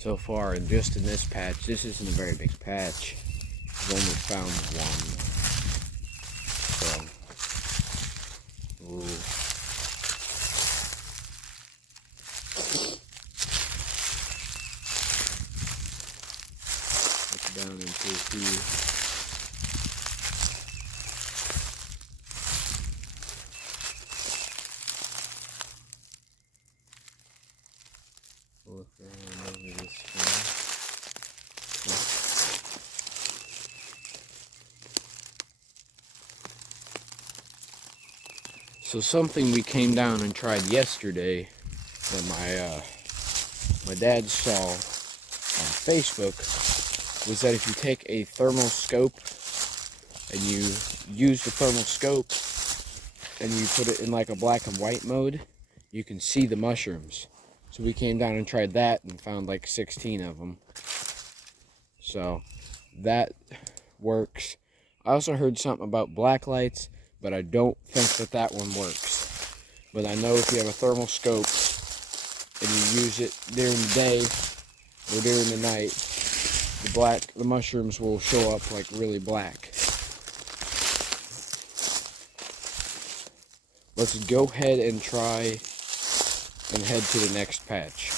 so far, and just in this patch. This isn't a very big patch. I've only found one. So, ooh. Look down into here. Look around over this one. So something we came down and tried yesterday that my dad saw on Facebook was that if you take a thermal scope and you use the thermal scope and you put it in like a black and white mode, you can see the mushrooms. So we came down and tried that and found like 16 of them. So that works. I also heard something about black lights, but I don't think that one works. But I know if you have a thermal scope and you use it during the day or during the night, the mushrooms will show up like really black. Let's go ahead and try and head to the next patch.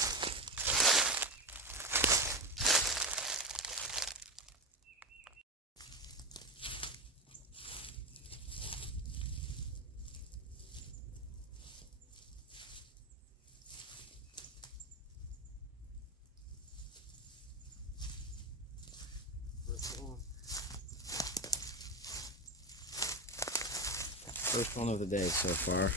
First one of the day so far.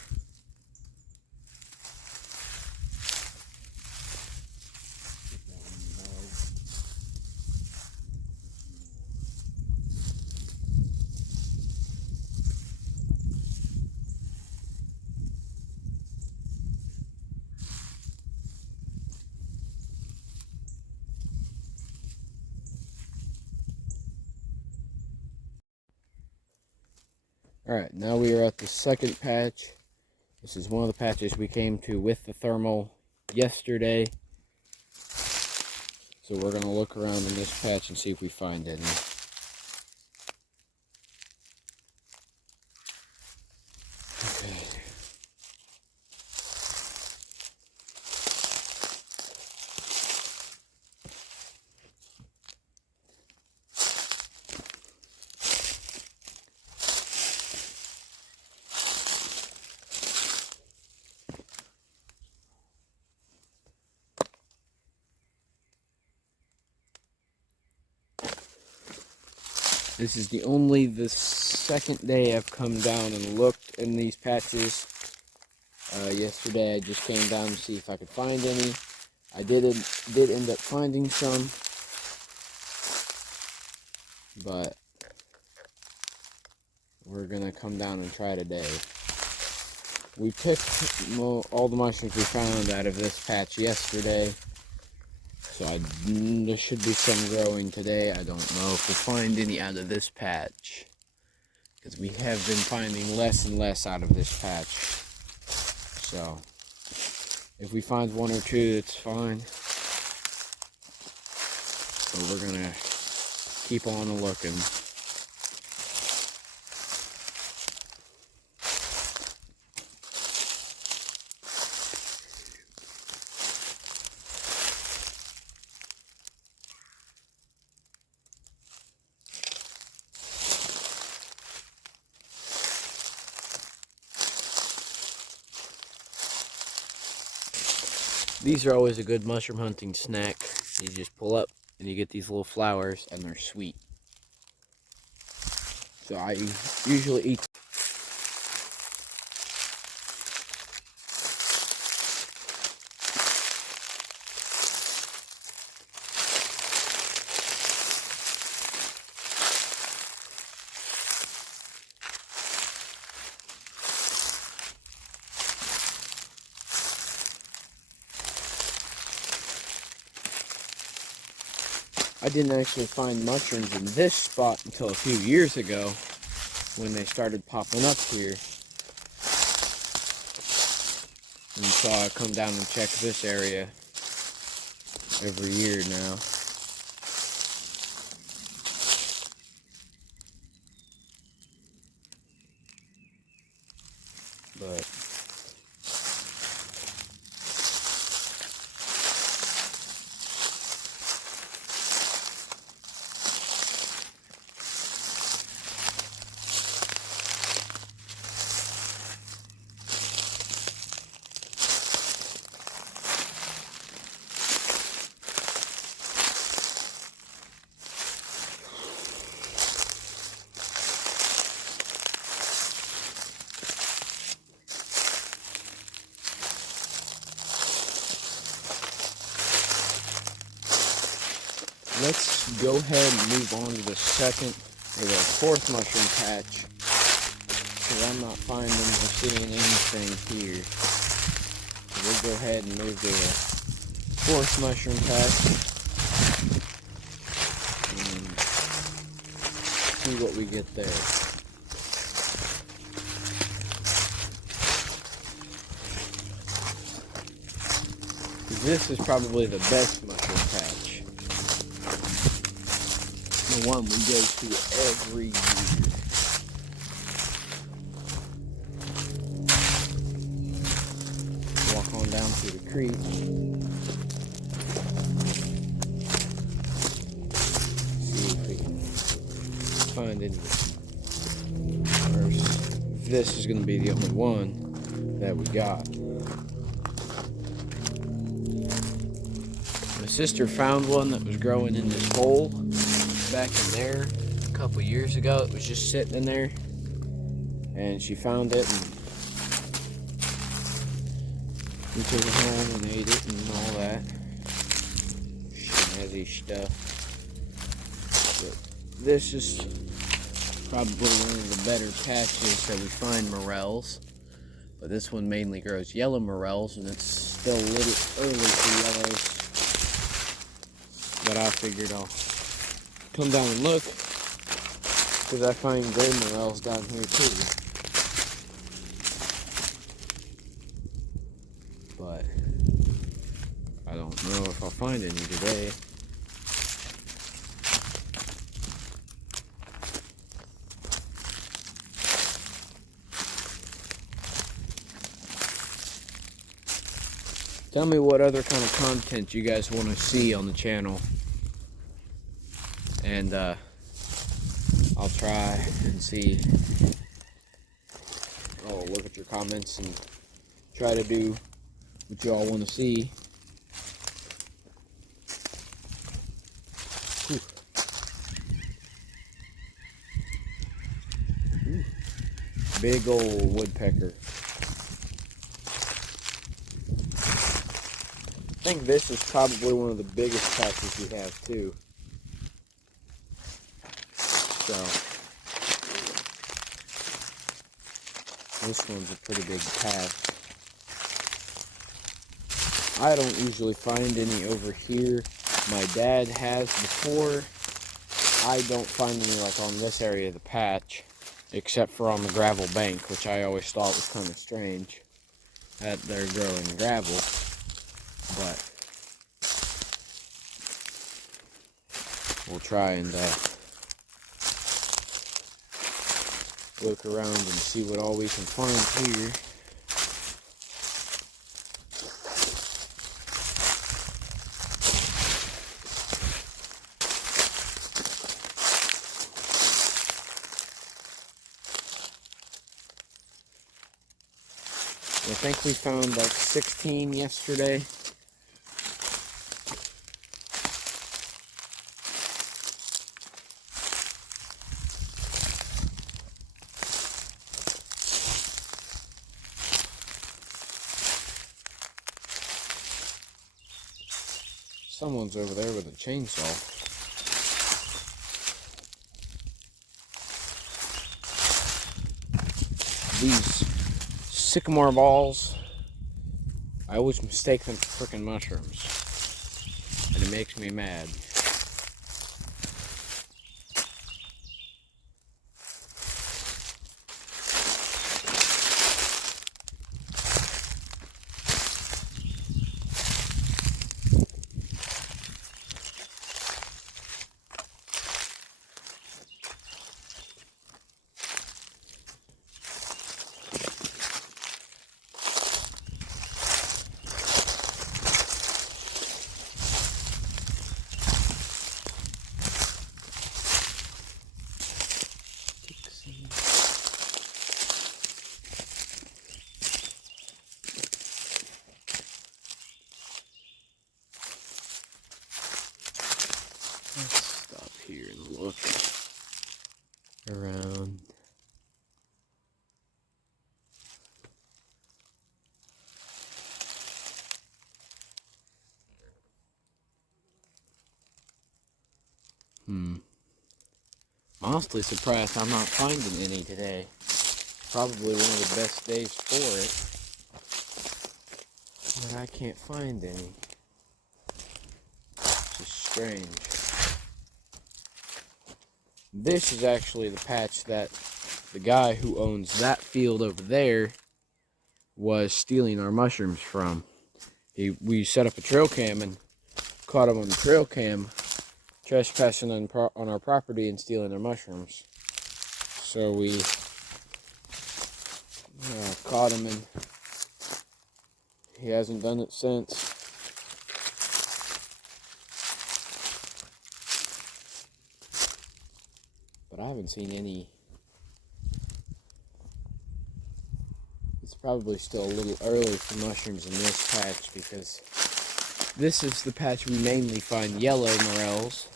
Alright, now we are at the second patch. This is one of the patches we came to with the thermal yesterday. So we're going to look around in this patch and see if we find any. Okay. This is the second day I've come down and looked in these patches. Yesterday I just came down to see if I could find any. I did end up finding some, but we're gonna come down and try today. We picked all the mushrooms we found out of this patch yesterday. So there should be some growing today. I don't know if we'll find any out of this patch, because we have been finding less and less out of this patch. So if we find one or two, it's fine. So we're gonna keep on looking. These are always a good mushroom hunting snack. You just pull up and you get these little flowers and they're sweet. So I usually eat. I didn't actually find mushrooms in this spot until a few years ago when they started popping up here. And so I come down and check this area. every year now. But let's go ahead and move on to the fourth mushroom patch, because I'm not finding or seeing anything here. So we'll go ahead and move to the fourth mushroom patch and see what we get there. This is probably the best mushroom patch. The one we go to every year. Walk on down to the creek. See if we can find any. This is going to be the only one that we got. My sister found one that was growing in this hole back in there a couple years ago. It was just sitting in there, and she found it, and we took it home and ate it and all that snazzy stuff. But this is probably one of the better patches that we find morels. But this one mainly grows yellow morels, and it's still a little early for yellows. But I figured I'll come down and look, because I find gray morels down here too. But I don't know if I'll find any today. Tell me what other kind of content you guys want to see on the channel, and I'll try and see. I'll look at your comments and try to do what you all want to see. Whew. Ooh. Big old woodpecker. I think this is probably one of the biggest patches we have too. So this one's a pretty big patch. I don't usually find any over here. My dad has before. I don't find any like on this area of the patch, except for on the gravel bank, which I always thought was kind of strange that they're growing gravel. But we'll try and look around and see what all we can find here. I think we found like 16 yesterday. Someone's over there with a chainsaw. These sycamore balls, I always mistake them for frickin' mushrooms, and it makes me mad. here and look around. Honestly surprised I'm not finding any today. Probably one of the best days for it. But I can't find any. It's just strange. This is actually the patch that the guy who owns that field over there was stealing our mushrooms from. We set up a trail cam and caught him on the trail cam trespassing on our property and stealing our mushrooms. So we caught him, and he hasn't done it since. But I haven't seen any. It's probably still a little early for mushrooms in this patch, because this is the patch we mainly find yellow morels,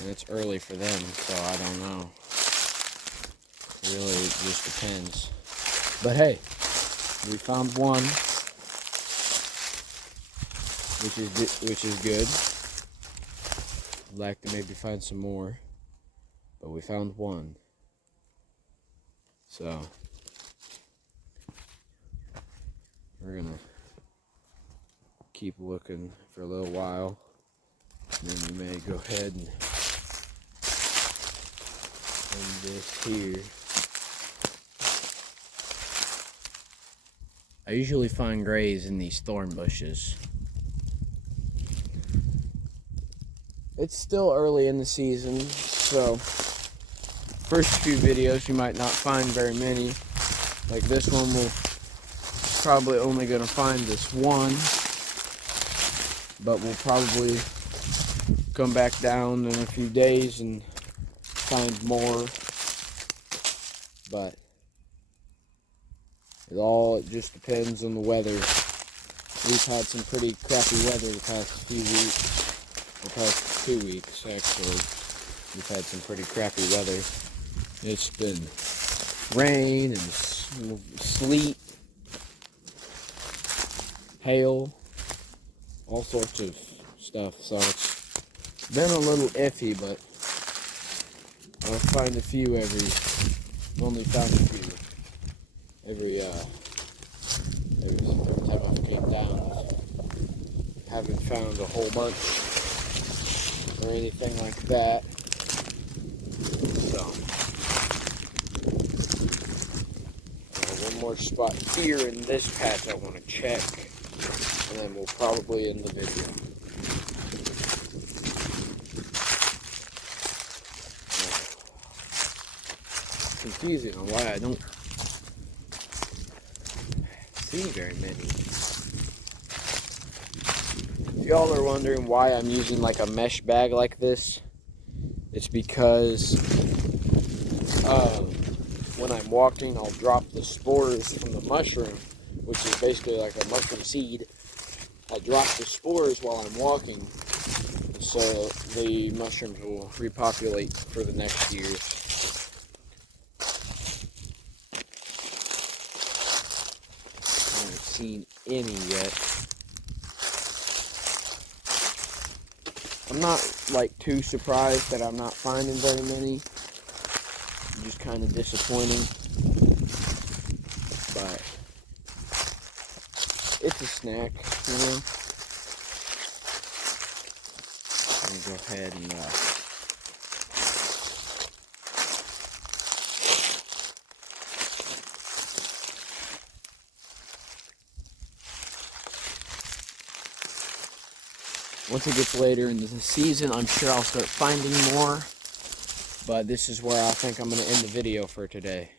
and it's early for them, so I don't know. Really, it just depends. But hey, we found one, which is good. I'd like to maybe find some more, but we found one. So we're gonna keep looking for a little while, and then we may go ahead and end this here. I usually find grays in these thorn bushes. It's still early in the season, so first few videos you might not find very many. Like this one, we'll probably only gonna find this one, but we'll probably come back down in a few days and find more. But it just depends on the weather. We've had some pretty crappy weather the past few weeks. The past 2 weeks, actually. We've had some pretty crappy weather. It's been rain and sleet, hail, all sorts of stuff. So it's been a little iffy, but I'll find a few only found a few every time I've came down. Haven't found a whole bunch or anything like that. So one more spot here in this patch I want to check, and then we'll probably end the video. It's confusing on why I don't see very many. Y'all are wondering why I'm using like a mesh bag like this. It's because when I'm walking, I'll drop the spores from the mushroom, which is basically like a mushroom seed. I drop the spores while I'm walking, so the mushrooms will repopulate for the next years. I haven't seen any yet. I'm not like too surprised that I'm not finding very many. Just kind of disappointing, but it's a snack, you know. Let me go ahead and once it gets later into the season, I'm sure I'll start finding more. But this is where I think I'm going to end the video for today.